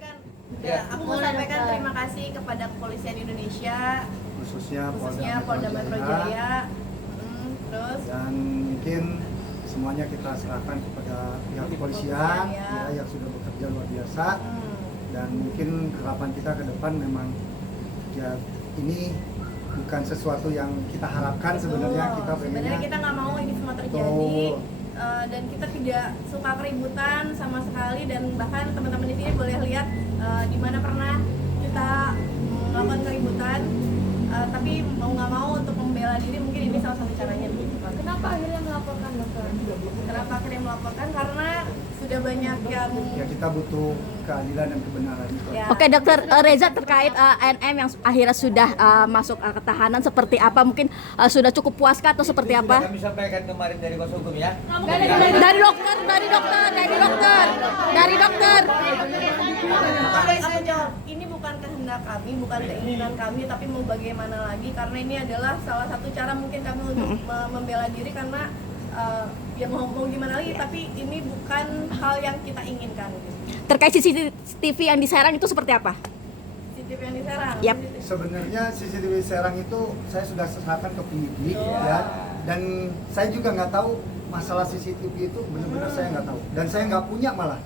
sampaikan. Aku mau sampaikan terima kasih kepada kepolisian Indonesia, khususnya Polda Metro Jaya. Terus dan mungkin semuanya kita serahkan kepada pihak kepolisian ya, yang sudah bekerja luar biasa. Dan mungkin harapan kita ke depan memang ya ini bukan sesuatu yang kita harapkan. Sebenarnya kita nggak mau ini semua terjadi. Dan kita tidak suka keributan sama sekali, dan bahkan teman-teman di sini boleh lihat di mana pernah kita melakukan keributan, tapi mau nggak mau untuk membela diri mungkin ini salah satu caranya. Kenapa akhirnya melaporkan, dokter? Kenapa akhirnya melaporkan? Karena sudah banyak yang ya kita butuh keadilan dan kebenaran. ya. Oke, Dokter Reza, terkait ANM yang akhirnya sudah masuk ke tahanan seperti apa? Mungkin sudah cukup puaskah atau seperti apa? Kami sampaikan kemarin dari kuasa hukum ya. Dari dokter. Aku jawab, ini bukan kehendak kami, bukan keinginan kami, tapi mau bagaimana lagi, karena ini adalah salah satu cara mungkin kami untuk membela diri, karena ya mau gimana lagi, tapi ini bukan hal yang kita inginkan. Terkait CCTV yang di Serang itu seperti apa? CCTV yang di Serang. Yap. Sebenarnya CCTV Serang itu saya sudah serahkan ke penyidik ya, dan saya juga nggak tahu masalah CCTV itu, benar-benar saya nggak tahu, dan saya nggak punya malah.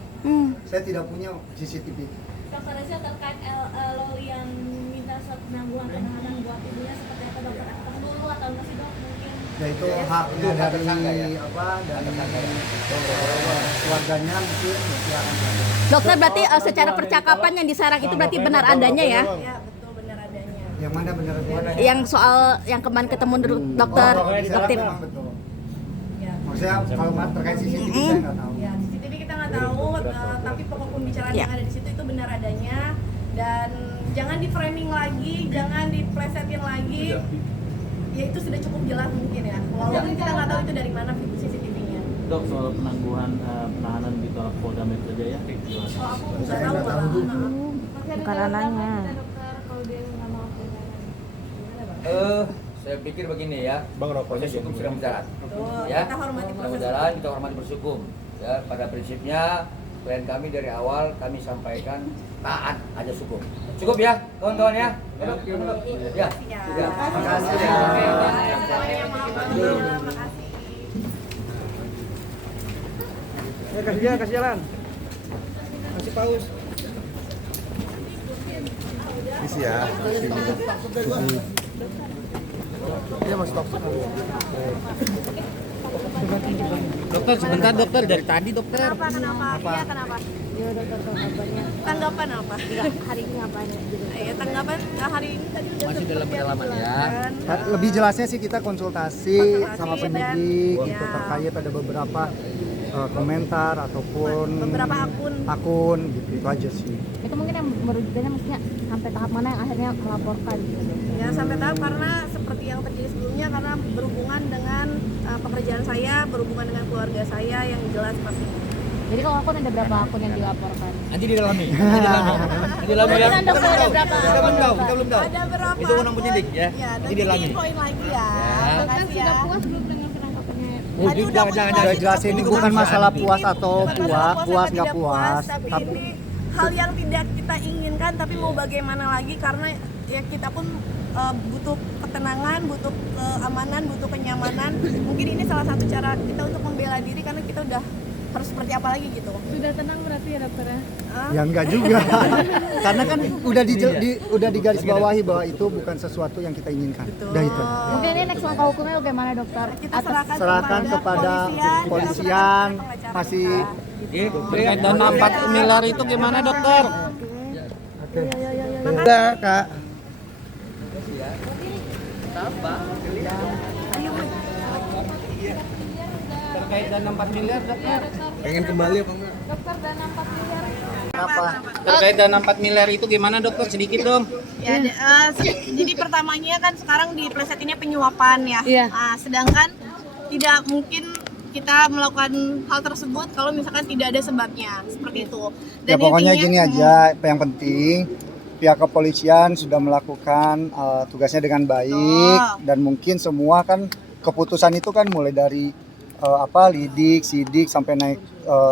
Saya tidak punya CCTV. Dokter Reza, terkait LO yang minta penangguhan penahanan buat ibunya seperti apa, dokter? Apakah dulu atau masih, dok? Mungkin Ya itu haknya dari keluarganya mungkin. Dokter, berarti secara percakapan yang di Serang itu berarti benar adanya ya? Ya, betul, benar adanya. Yang mana benar adanya? Yang soal yang kemarin ketemu dokter aktif. Memang betul. Ya. Maksudnya kalau terkait CCTV saya nggak tahu. Ya, CCTV kita nggak tahu, tapi pokok pembicaraan yang ada di situ itu benar adanya, dan jangan di framing lagi, jangan diplesetin lagi. Ya itu sudah cukup jelas mungkin ya. Walaupun kita nggak tahu itu dari mana CCTV-nya. Dok, soal penangguhan penahanan di Polda Metro Jaya gimana? Oh, aku nggak tahu malah. Bukan anaknya. Dokter, kalau dia nggak mau Saya pikir begini ya. Proses hukum sudah berjalan. Betul, Ya. kita hormati Sudah proses berjalan, kita hormati proses hukum. Ya, pada prinsipnya klien kami dari awal kami sampaikan taat ajas hukum. Cukup ya, kawan-kawan ya. Ya. Ya. Makasih ya. Kasih jalan. Kasih paus. Isi ya. Dia masih toksik. Dokter, sebentar dokter, dari tadi dokter. Kenapa? Iya, kenapa? Ya, dokter, tanggapannya. Tanggapan apa? Hari ini apa nih? Ya, tanggapan hari ini tadi udah Masih dalam pendalaman ya. Lebih jelasnya sih kita konsultasi sama penyidik dan, gitu, ya. terkait ada beberapa komentar ataupun beberapa akun gitu, itu aja sih. Itu mungkin yang merugikannya maksudnya sampai tahap mana yang akhirnya melaporkan gitu, dokter? Ya, sampai tahap karena seperti yang terjadi sebelumnya, karena berhubungan dengan pekerjaan saya, berhubungan dengan keluarga saya yang jelas pasti. Jadi kalau akun ada berapa akun yang dilaporkan? Nanti didalami. Didalami ya. Mungkin dokter ada berapa Kita belum tahu, kita belum tahu. Ada berapa? Itu undang penyidik ya. Ya, Nanti nanti didalami. infoin lagi ya. Ya. Makasih ya. belum dengan penangkapannya? Oh, Aduh, jangan. Udah jelasin ini bukan masalah puas atau Bukan masalah puas atau nggak tidak puas, tapi tapi ini hal yang tidak kita inginkan, tapi mau bagaimana lagi, karena ya kita pun butuh ketenangan, butuh keamanan, butuh kenyamanan. Mungkin ini salah satu cara kita untuk membela diri, karena kita udah harus seperti apa lagi gitu. Sudah tenang berarti ya, dokter ya? ya enggak juga. Karena kan udah digarisbawahi bahwa itu bukan sesuatu yang kita inginkan. Udah itu. Mungkin ini next langkah hukumnya bagaimana, dokter? Kita Serahkan kepada kepolisian, masih Terkait dana 4 miliar itu gimana dokter? udah Kak. Terkait dana 4 miliar dokter. Pengen kembali apa enggak? Dokter, dana 4 miliar. Apa? Terkait dana 4 miliar itu gimana dokter? Sedikit dong. Ya, jadi pertamanya kan sekarang di plesetinnya penyuapan ya. Iya. Nah, sedangkan tidak mungkin kita melakukan hal tersebut kalau misalkan tidak ada sebabnya, seperti itu. Ya pokoknya gini aja, yang penting pihak kepolisian sudah melakukan tugasnya dengan baik, dan mungkin semua kan keputusan itu kan mulai dari lidik, sidik sampai naik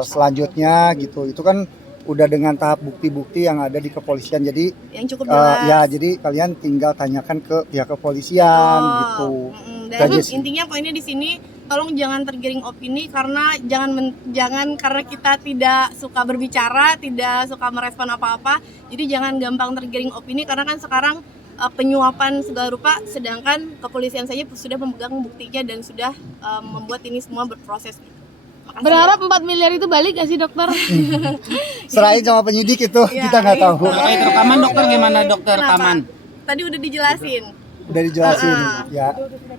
selanjutnya gitu. Itu kan udah dengan tahap bukti-bukti yang ada di kepolisian. Jadi yang cukup jelas. ya jadi kalian tinggal tanyakan ke pihak kepolisian gitu. Dan Jadi- intinya poinnya di sini tolong jangan tergiring opini karena jangan karena kita tidak suka berbicara, tidak suka merespon apa-apa. Jadi jangan gampang tergiring opini karena kan sekarang penyuapan segala rupa, sedangkan kepolisian saja sudah memegang buktinya dan sudah membuat ini semua berproses. Makasih Berharap 4 miliar itu balik gak sih dokter? Serahin sama penyidik itu Ya, kita nggak tahu. Terkait rekaman dokter gimana dokter Kenapa? rekaman? Tadi udah dijelasin. Udah dijelasin ya.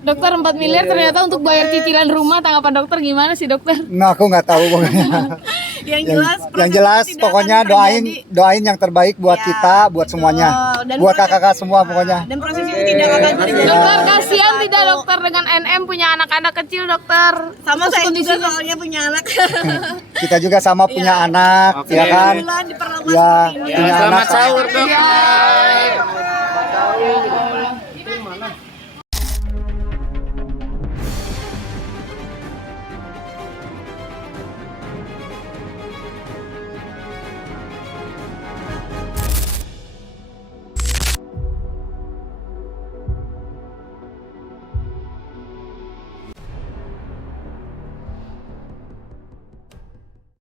Dokter 4 miliar ternyata untuk bayar cicilan rumah, tanggapan dokter gimana sih dokter? Nah aku nggak tahu pokoknya. Yang jelas tidak pokoknya akan doain yang terbaik buat Ya, kita, buat betul. semuanya, Dan buat proses- kakak-kakak semua pokoknya. Dan proses itu tidak akan terjadi. Dokter kasihan tidak dokter dengan NM punya anak-anak kecil dokter. Sama saya juga soalnya punya anak. Kita juga sama punya anak, Oke. ya kan? Alhamdulillah diperlakukan Ya, seperti ini. punya Selamat anak. sahur dok.